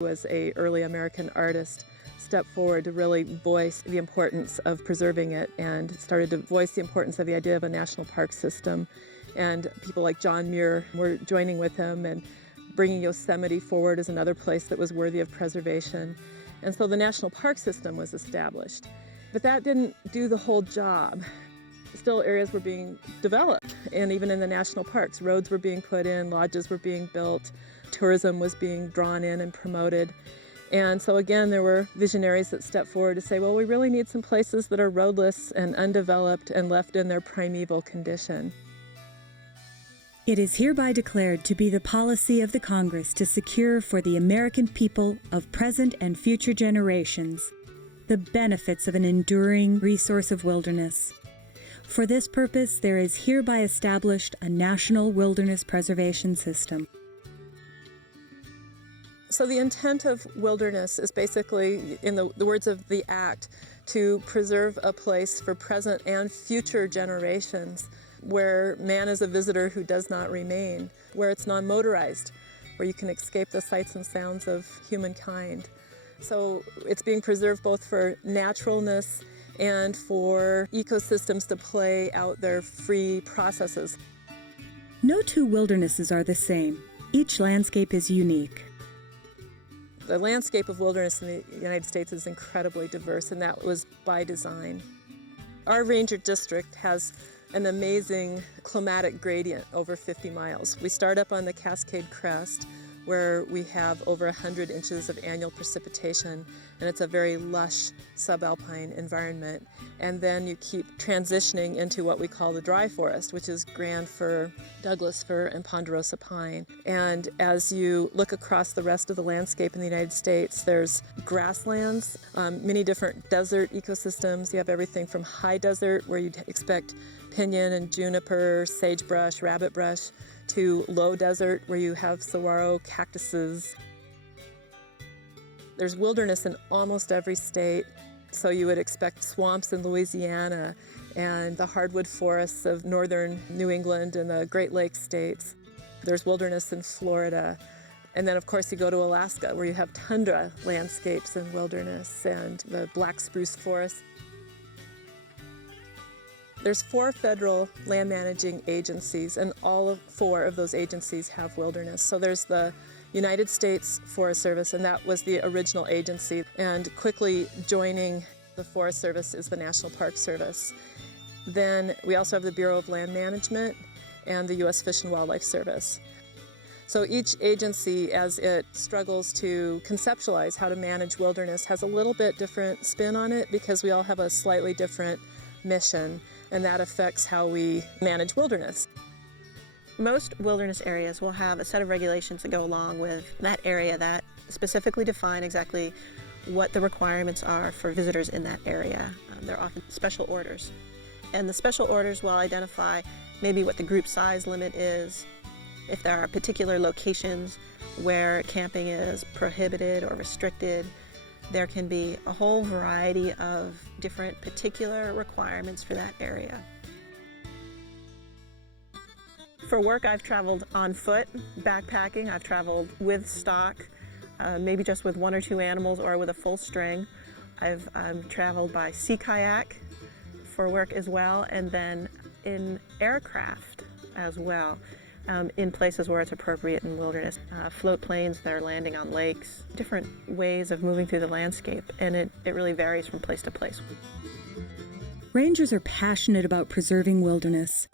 Was a early American artist, stepped forward to really voice the importance of preserving it and started to voice the importance of the idea of a national park system. And people like John Muir were joining with him and bringing Yosemite forward as another place that was worthy of preservation. And so the national park system was established. But that didn't do the whole job. Still, areas were being developed, and even in the national parks, roads were being put in, lodges were being built, tourism was being drawn in and promoted. And so again, there were visionaries that stepped forward to say, well, we really need some places that are roadless and undeveloped and left in their primeval condition. It is hereby declared to be the policy of the Congress to secure for the American people of present and future generations the benefits of an enduring resource of wilderness. For this purpose, there is hereby established a national wilderness preservation system. So the intent of wilderness is basically, in the words of the Act, to preserve a place for present and future generations where man is a visitor who does not remain, where it's non-motorized, where you can escape the sights and sounds of humankind. So it's being preserved both for naturalness and for ecosystems to play out their free processes. No two wildernesses are the same. Each landscape is unique. The landscape of wilderness in the United States is incredibly diverse, and that was by design. Our ranger district has an amazing climatic gradient over 50 miles. We start up on the Cascade Crest, where we have over 100 inches of annual precipitation, and it's a very lush subalpine environment. And then you keep transitioning into what we call the dry forest, which is grand fir, Douglas fir, and ponderosa pine. And as you look across the rest of the landscape in the United States, there's grasslands, many different desert ecosystems. You have everything from high desert, where you'd expect pinyon and juniper, sagebrush, rabbitbrush, to low desert, where you have saguaro, cactuses. There's wilderness in almost every state, so you would expect swamps in Louisiana and the hardwood forests of northern New England and the Great Lakes states. There's wilderness in Florida. And then, of course, you go to Alaska, where you have tundra landscapes and wilderness and the black spruce forest. There's 4 federal land managing agencies, and all 4 of those agencies have wilderness. So there's the United States Forest Service, and that was the original agency. And quickly joining the Forest Service is the National Park Service. Then we also have the Bureau of Land Management and the U.S. Fish and Wildlife Service. So each agency, as it struggles to conceptualize how to manage wilderness, has a little bit different spin on it, because we all have a slightly different mission, and that affects how we manage wilderness. Most wilderness areas will have a set of regulations that go along with that area that specifically define exactly what the requirements are for visitors in that area. They're often special orders. And the special orders will identify maybe what the group size limit is, if there are particular locations where camping is prohibited or restricted. There can be a whole variety of different particular requirements for that area. For work, I've traveled on foot, backpacking. I've traveled with stock, maybe just with 1 or 2 animals or with a full string. I've traveled by sea kayak for work as well, and then in aircraft as well. In places where it's appropriate in wilderness. Float planes that are landing on lakes, different ways of moving through the landscape, and it really varies from place to place. Rangers are passionate about preserving wilderness.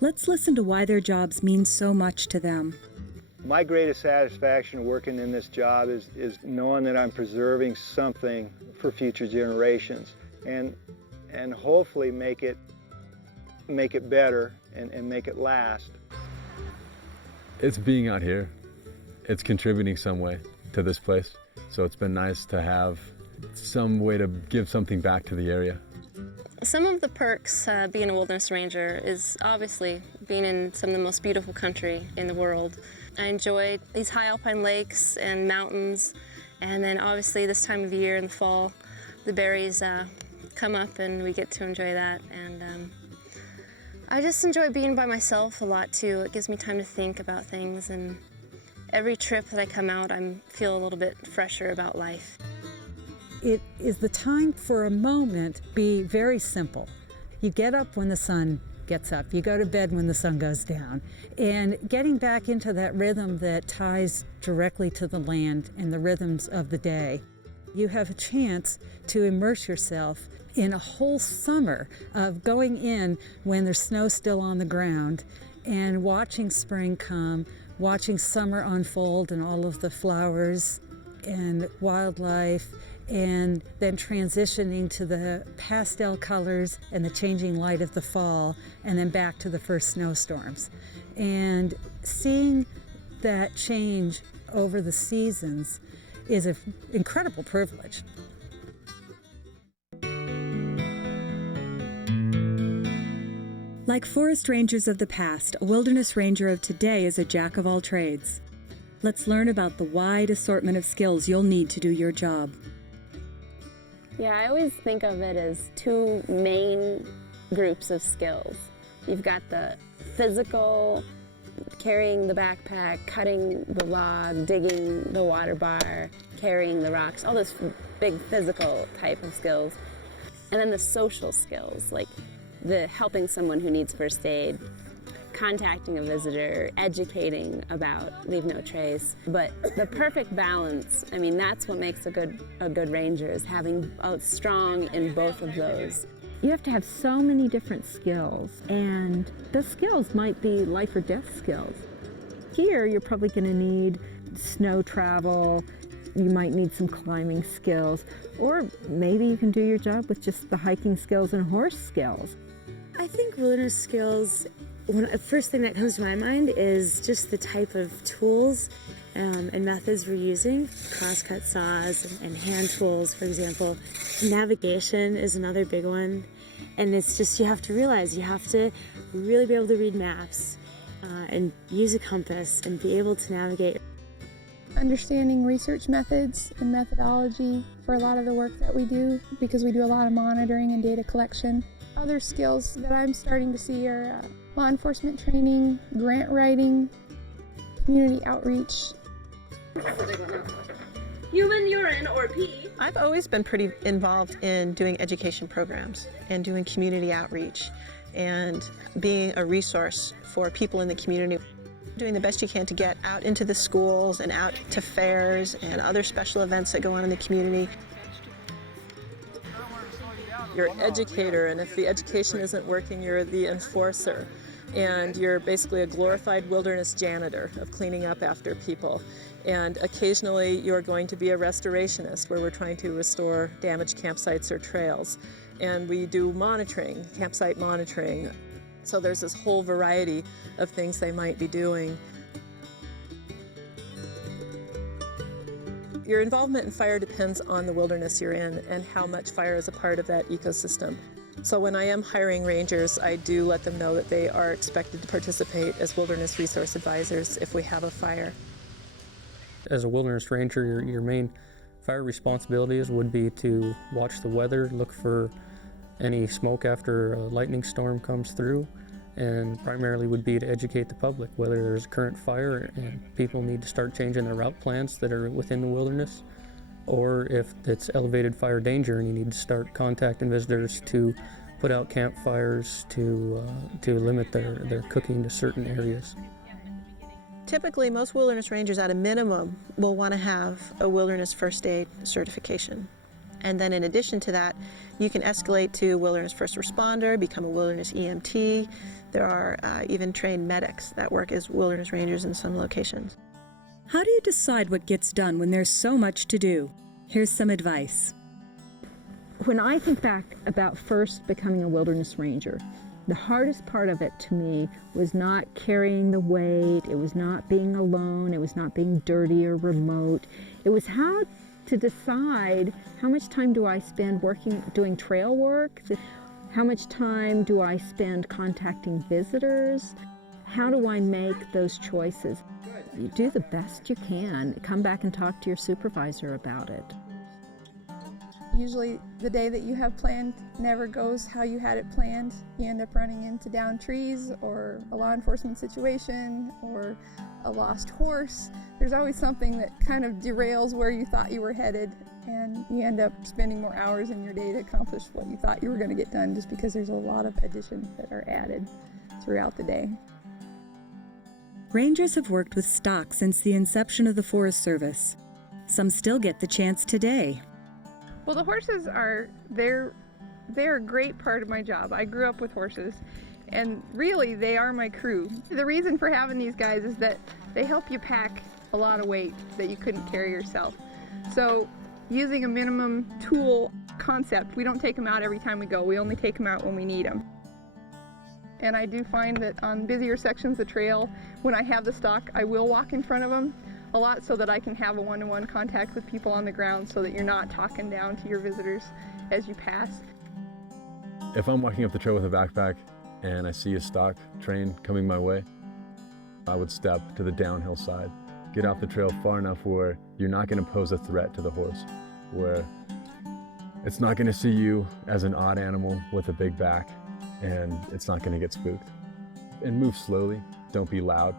Let's listen to why their jobs mean so much to them. My greatest satisfaction working in this job is knowing that I'm preserving something for future generations, and hopefully make it better and make it last. It's being out here. It's contributing some way to this place. So it's been nice to have some way to give something back to the area. Some of the perks being a wilderness ranger is obviously being in some of the most beautiful country in the world. I enjoy these high alpine lakes and mountains, and then obviously this time of year in the fall, the berries come up and we get to enjoy that. And I just enjoy being by myself a lot too. It gives me time to think about things and Every trip that I come out, I feel a little bit fresher about life. It is the time for a moment be very simple. You get up when the sun gets up. You go to bed when the sun goes down. And getting back into that rhythm that ties directly to the land and the rhythms of the day. You have a chance to immerse yourself in a whole summer of going in when there's snow still on the ground and watching spring come, watching summer unfold and all of the flowers and wildlife, and then transitioning to the pastel colors and the changing light of the fall, and then back to the first snowstorms. And seeing that change over the seasons is an incredible privilege. Like forest rangers of the past, a wilderness ranger of today is a jack of all trades. Let's learn about the wide assortment of skills you'll need to do your job. Yeah, I always think of it as two main groups of skills. You've got the physical, carrying the backpack, cutting the log, digging the water bar, carrying the rocks, all those big physical type of skills. And then the social skills, like the helping someone who needs first aid, contacting a visitor, educating about Leave No Trace. But the perfect balance, I mean, that's what makes a good ranger, is having a strong in both of those. You have to have so many different skills, and the skills might be life or death skills. Here, you're probably going to need snow travel, you might need some climbing skills, or maybe you can do your job with just the hiking skills and horse skills. I think wilderness skills, the first thing that comes to my mind is just the type of tools and methods we're using. Crosscut saws and hand tools, for example. Navigation is another big one. And it's just, you have to realize you have to really be able to read maps and use a compass and be able to navigate. Understanding research methods and methodology for a lot of the work that we do, because we do a lot of monitoring and data collection. Other skills that I'm starting to see are law enforcement training, grant writing, community outreach. Human urine, or pee. I've always been pretty involved in doing education programs and doing community outreach and being a resource for people in the community. Doing the best you can to get out into the schools and out to fairs and other special events that go on in the community. You're an educator, and if the education isn't working, you're the enforcer. And you're basically a glorified wilderness janitor of cleaning up after people. And occasionally you're going to be a restorationist, where we're trying to restore damaged campsites or trails. And we do monitoring, campsite monitoring. So there's this whole variety of things they might be doing. Your involvement in fire depends on the wilderness you're in and how much fire is a part of that ecosystem. So when I am hiring rangers, I do let them know that they are expected to participate as wilderness resource advisors if we have a fire. As a wilderness ranger, your main fire responsibilities would be to watch the weather, look for any smoke after a lightning storm comes through, and primarily would be to educate the public whether there's a current fire and people need to start changing their route plans that are within the wilderness, or if it's elevated fire danger and you need to start contacting visitors to put out campfires to limit their cooking to certain areas. Typically, most wilderness rangers at a minimum will want to have a wilderness first aid certification. And then in addition to that, you can escalate to wilderness first responder, become a wilderness EMT. There are even trained medics that work as wilderness rangers in some locations. How do you decide what gets done when there's so much to do? Here's some advice. When I think back about first becoming a wilderness ranger, the hardest part of it to me was not carrying the weight, it was not being alone, it was not being dirty or remote. It was how to decide how much time do I spend doing trail work, how much time do I spend contacting visitors, how do I make those choices? You do the best you can, come back and talk to your supervisor about it. Usually the day that you have planned never goes how you had it planned. You end up running into downed trees or a law enforcement situation or a lost horse. There's always something that kind of derails where you thought you were headed, and you end up spending more hours in your day to accomplish what you thought you were going to get done, just because there's a lot of additions that are added throughout the day. Rangers have worked with stock since the inception of the Forest Service. Some still get the chance today. Well, the horses they're a great part of my job. I grew up with horses, and really they are my crew. The reason for having these guys is that they help you pack a lot of weight that you couldn't carry yourself. So using a minimum tool concept, we don't take them out every time we go. We only take them out when we need them. And I do find that on busier sections of the trail, when I have the stock, I will walk in front of them a lot so that I can have a one-to-one contact with people on the ground so that you're not talking down to your visitors as you pass. If I'm walking up the trail with a backpack and I see a stock train coming my way, I would step to the downhill side, get off the trail far enough where you're not going to pose a threat to the horse, where it's not going to see you as an odd animal with a big back, and it's not going to get spooked. And move slowly, don't be loud.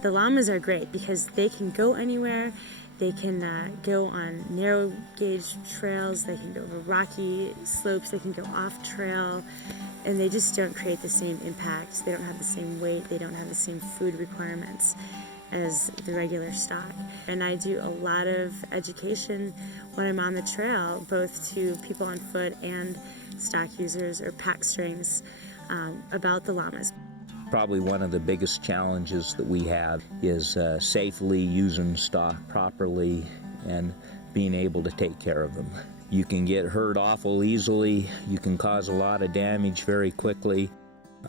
The llamas are great because they can go anywhere. They can go on narrow gauge trails, they can go over rocky slopes, they can go off trail, and they just don't create the same impact. They don't have the same weight, they don't have the same food requirements as the regular stock. And I do a lot of education when I'm on the trail, both to people on foot and stock users or pack strings about the llamas. Probably one of the biggest challenges that we have is safely using stock properly and being able to take care of them. You can get hurt awful easily, you can cause a lot of damage very quickly.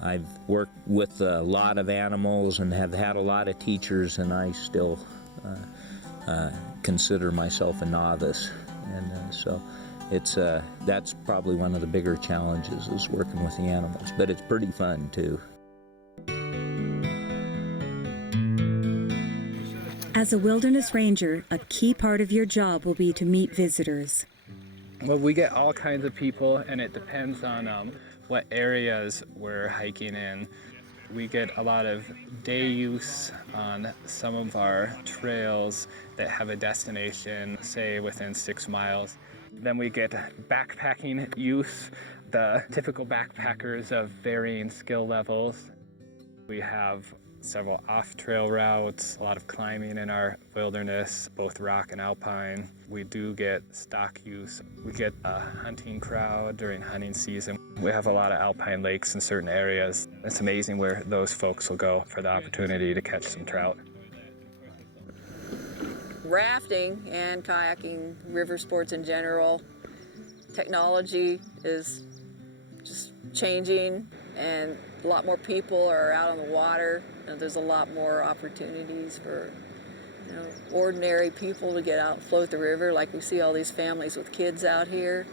I've worked with a lot of animals and have had a lot of teachers, and I still consider myself a novice. And so that's probably one of the bigger challenges, is working with the animals, but it's pretty fun too. As a wilderness ranger, a key part of your job will be to meet visitors. Well, we get all kinds of people, and it depends on what areas we're hiking in. We get a lot of day use on some of our trails that have a destination, say within 6 miles. Then we get backpacking use, the typical backpackers of varying skill levels. We have several off-trail routes, a lot of climbing in our wilderness, both rock and alpine. We do get stock use. We get a hunting crowd during hunting season. We have a lot of alpine lakes in certain areas. It's amazing where those folks will go for the opportunity to catch some trout. Rafting and kayaking, river sports in general, technology is just changing, and a lot more people are out on the water, and there's a lot more opportunities for ordinary people to get out and float the river. Like we see all these families with kids out here.